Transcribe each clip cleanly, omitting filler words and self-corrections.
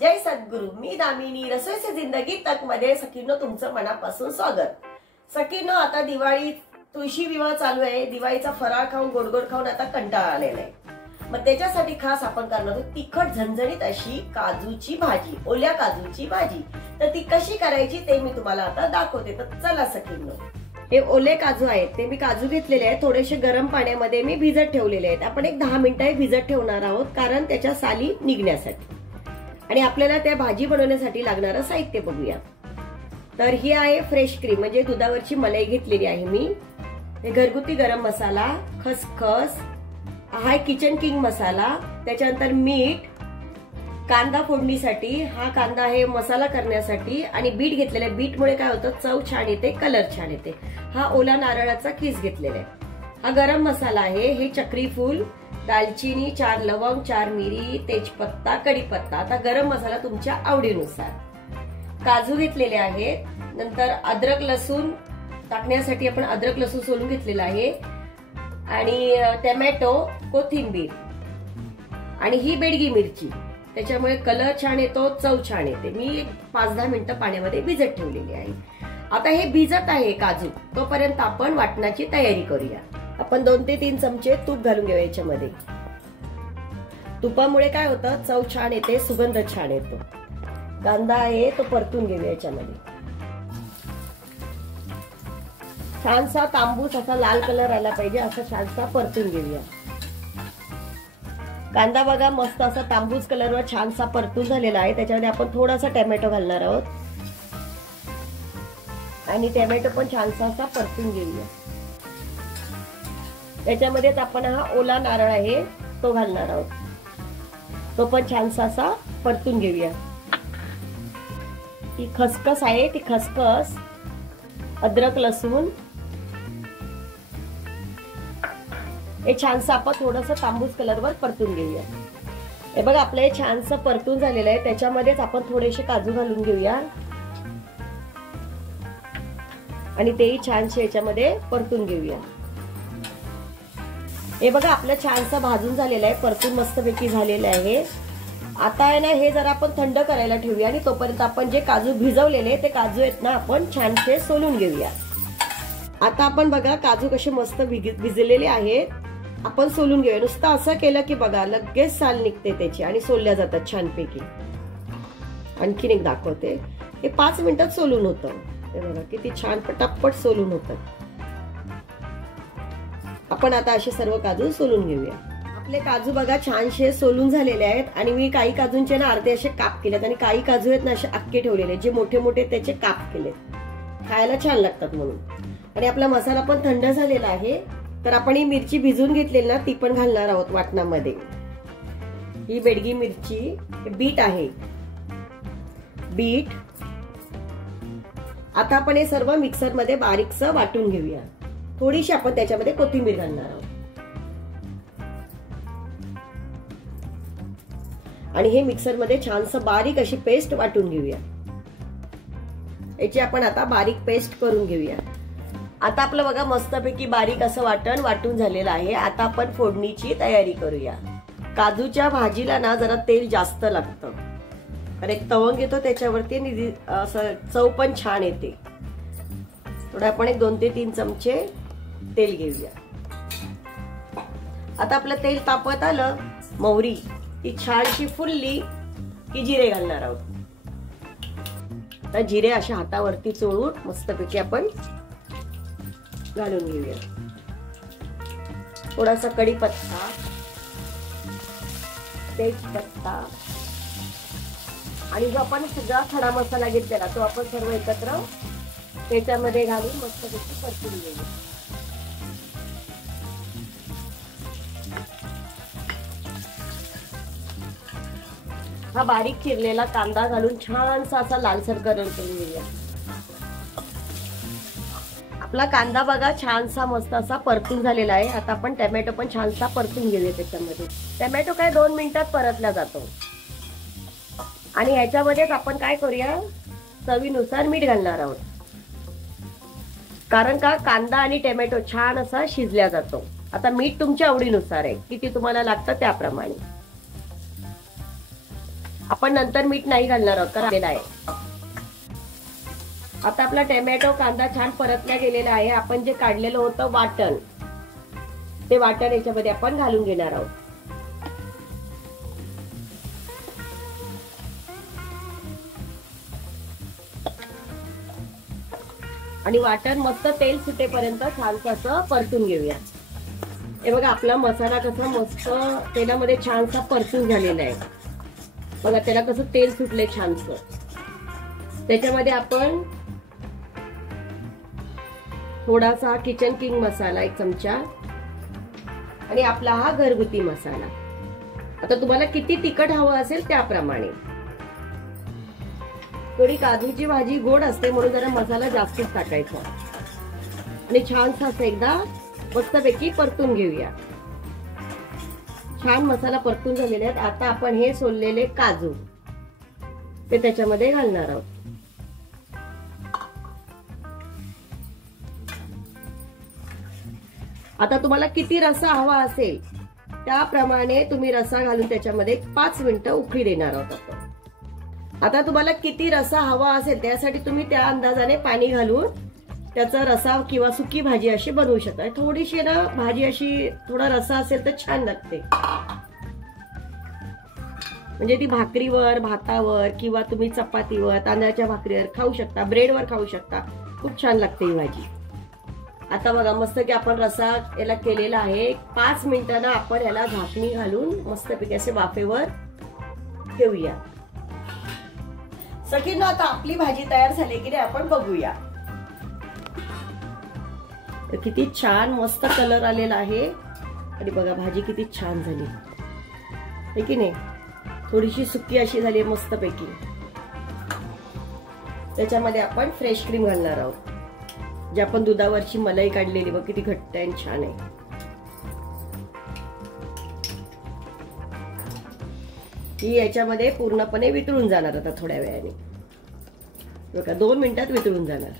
जय सद्गुरु। मी दामिनी रसोई से जिंदगी तक मध्ये सखींनो तुमचं मनापासून स्वागत। सखींनो, आता दिवाळी तुळशी विवाह चालू आहे। दिवाळीचा फराळ खाऊन गोडगोड खाऊन आता कंटाळा आलेला आहे। मग त्याच्यासाठी खास आपण करणार आहोत तिखट झणझणीत अशी काजूची भाजी, ओल्या काजूची भाजी। तर ती कशी करायची ते मी तुम्हाला आता दाखवते। तर चला सखींनो, हे ओले काजू आहेत ते मी काजू घेतलेले आहेत, थोडेसे गरम पाण्यामध्ये मी भिजत ठेवलेले आहेत। आपण एक 10 मिनिटं भिजत ठेवणार आहोत कारण त्याच्या साली निघण्यासाठी। आणि आपल्याला त्या भाजी बनवण्यासाठी लागणारं साहित्य बघूया। तर ही आहे फ्रेश क्रीम, म्हणजे दुधावरची मलाई घेतलेली आहे मी। हे घरगुती गरम मसाला, खसखस, हा किचन किंग मसाला, त्याच्यानंतर मीठ, कांदा फोडणीसाठी, हा कांदा आहे मसाला करण्यासाठी, आणि बीट घेतलेला आहे। बीटमुळे काय होतं, चव छान येते, कलर छान येते। हा ओला नारळाचा किस घेतलेला आहे। हा गरम मसाला आहे, हे चक्री फूल, दालचिनी, 4 लवंग, 4 मिरी, तेजपत्ता, कढीपत्ता। आता गरम मसाला तुमच्या आवडीनुसार। काजू घेतलेले आहेत, नंतर अद्रक लसूण टाकण्यासाठी आपण अद्रक लसूण सोलून घेतलेला आहे, आणि टोमॅटो, कोथिंबीर, आणि ही बेडगी मिरची। त्याच्यामुळे कलर छान येतो, चव छान येते। मी 5-10 मिनिटं पाण्यामध्ये भिजत ठेवलेली आहे। आता हे भिजत आहे काजू, तोपर्यंत आपण वाटणाची तयारी करूया। आपण 2 ते 3 चमचे तूप घालून घेऊया याच्यामध्ये। तुपामुळे काय होतं, चव छान येते, सुगंध छान येतो। कांदा आहे तो परतून घेऊया याच्यामध्ये। छानसा तांबूस असा लाल कलर आला पाहिजे, असा छानसा परतून घेऊया। कांदा बघा मस्त असा तांबूस कलरवर छानसा परतून झालेला आहे। त्याच्यामध्ये आपण थोडासा टोमॅटो घालणार आहोत, आणि टोमॅटो पण छानसा असा परतून घेऊया। त्याच्यामध्येच आपण हा ओला नारळ आहे तो घालणार आहोत, तो पण छानसा असा परतून घेऊया। ही खसखस आहे, ती खसखस, अद्रक लसूण, हे छानसं आपण थोडंसं तांबूस कलरवर परतून घेऊया। हे बघा आपलं हे छानसं परतून झालेलं आहे। त्याच्यामध्येच आपण थोडेसे काजू घालून घेऊया, आणि तेही छानसे याच्यामध्ये परतून घेऊया। हे बघा आपलं छानसं भाजून झालेलं आहे, परतून मस्तपैकी झालेलं आहे। आता आहे ना, हे जरा आपण थंड करायला ठेवूया, आणि तोपर्यंत आपण जे काजू भिजवलेले ते काजू आहेत ना आपण छानसे सोलून घेऊया। आता आपण बघा काजू कसे मस्त भिजलेले आहेत, आपण सोलून घेऊया। नुसतं असं केलं की बघा लगेच साल निघते त्याची, आणि सोलल्या जातात छानपैकी। आणखीन एक दाखवते, हे 5 मिनिटात सोलून होतं। हे बघा किती छान पटापट सोलून होतं। आपण आता असे सर्व काजू सोलून घेऊया। आपले काजू बघा छानसे सोलून झालेले आहेत, आणि मी काही काजूंचे ना अर्धे असे काप केलेत, आणि काही काजू आहेत ना असे अख्खे ठेवलेले, जे मोठे मोठे त्याचे काप केलेत, खायला छान लागतात म्हणून। आणि आपला मसाला पण थंड झालेला आहे, तर आपण ही मिरची भिजून घेतलेली ना ती पण घालणार आहोत वाटणामध्ये। ही बेडगी मिरची, बीट आहे, बीट। आता आपण हे सर्व मिक्सर मध्ये बारीकसं वाटून घेऊया। थोडीशी आपण त्याच्यामध्ये कोथिंबीर घालणार आहोत, आणि हे मिक्सर मध्ये छानसं बारीक अशी पेस्ट वाटून घेऊया। याची आपण आता बारीक पेस्ट करून घेऊया। आता आपलं बघा मस्तपैकी बारीक असं वाटून झालेलं आहे। आता आपण फोडणीची तयारी करूया। काजूच्या भाजीला ना जरा तेल जास्त लागतं, कारण एक तवंग येतो त्याच्यावरती, असं चव पण छान येते। थोडं आपण एक 2 ते 3 चमचे तेल घेऊया। आता आपलं तेल तापत आलं, मोहरी ती छानशी फुलली की जिरे घालणार आहोत। तर जिरे अशा हातावरती चोळून मस्तपैकी आपण घालून घेऊया। थोडासा कढीपत्ता, तेजपत्ता, आणि जो आपण सगळा खडा मसाला घेतलेला तो आपण सर्व एकत्र त्याच्यामध्ये घालून मस्तपैकी परतून घेऊया। हा बारीक चिरलेला कांदा घालून छानसा असा लालसर करून घेऊया। आपला कांदा बघा छानसा मस्त असा परतून झालेला आहे। आता आपण टोमॅटो पण छानसा परतून घेऊया त्याच्यामध्ये। टोमॅटो काय 2 मिनिटात परतला जातो, आणि ह्याच्यामध्येच आपण काय करूया, चवीनुसार मीठ घालणार आहोत, कारण का कांदा आणि टोमॅटो छान असा शिजल्या जातो। आता मीठ तुमच्या आवडीनुसार आहे, किती तुम्हाला लागतं त्याप्रमाणे। आपण नंतर मीठ नाही घालणार आहोत कारण आहे. आता आपला टोमॅटो कांदा छान परतल्या गेलेला आहे. आपण जे काढलेलं होतं वाटण, ते वाटण याच्यामध्ये आपण घालून घेणार आहोत. आणि वाटण मस्त तेल सुटेपर्यंत छान असं परतून घेऊया. हे बघा आपला मसाला कसा मस्त तेलामध्ये छानसा परतून झालेला आहे. बघा त्याला कसं तेल सुटलंय छानसं. त्याच्यामध्ये आपण थोडासा किचन किंग मसाला 1 चमचा आणि आपला हा घरगुती मसाला. आता तुम्हाला किती तिखट हवं असेल त्याप्रमाणे. थोडी काजूची भाजी गोड असते म्हणून जरा मसाला जास्तच टाकायचा आणि छानसा असं एकदा मस्तपैकी परतून घेऊया. छान मसाला परतून झालेले आहेत. आता आपण हे सोललेले काजू ते त्याच्यामध्ये घालणार आहोत. आता तुम्हाला किती रस्सा हवा असेल त्याप्रमाणे तुम्ही रस्सा घालून त्याच्यामध्ये 5 मिनिटं उकळी देणार आहोत आपण. आता तुम्हाला किती रस्सा हवा असेल त्यासाठी तुम्ही त्या अंदाजाने पाणी घालून त्याचा रस्सा किंवा सुकी भाजी अशी बनवू शकता. थोडीशी ना भाजी अशी थोडा रस्सा असेल तर छान लागते. म्हणजे ती भाकरीवर, भातावर किंवा तुम्ही चपातीवर, तांदळाच्या भाकरीवर खाऊ शकता, ब्रेडवर खाऊ शकता. खूप छान लागते ही भाजी. आता बघा मस्त की आपण रस्सा याला केलेला आहे. 5 मिनिटांना आपण याला झाकणी घालून मस्तपैकी असे वाफेवर ठेवूया. सगळींना आता आपली भाजी तयार झाली की नाही आपण बघूया. किती छान मस्त कलर आलेला आहे आणि बघा भाजी किती छान झाली आहे की नाही. थोडीशी सुकी अशी झाली मस्तपैकी. त्याच्यामध्ये आपण फ्रेश क्रीम घालणार आहोत. जी आपण दुधावरची मलाई काढलेली बघ किती घट्ट आणि छान आहे. ही याच्यामध्ये पूर्णपणे वितळून जाणार आता थोड्या वेळाने. बघा 2 मिनिटात वितळून जाणार.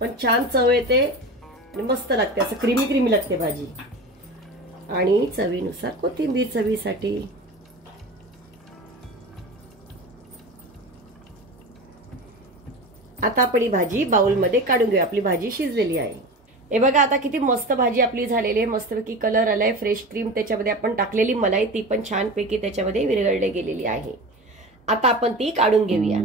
पण छान चव येते आणि मस्त लागते. असं क्रीमी क्रीमी लागते भाजी. आणि चवीनुसार कोथिंबीर चवीसाठी. आता आपण ही भाजी बाउलमध्ये काढून घेऊ. आपली भाजी शिजलेली आहे. हे बघा आता किती मस्त भाजी आपली झालेली आहे. मस्तपैकी कलर आलाय. फ्रेश क्रीम त्याच्यामध्ये आपण टाकलेली मलाई ती पण छानपैकी त्याच्यामध्ये विरघळली गेलेली आहे. आता आपण ती काढून घेऊया.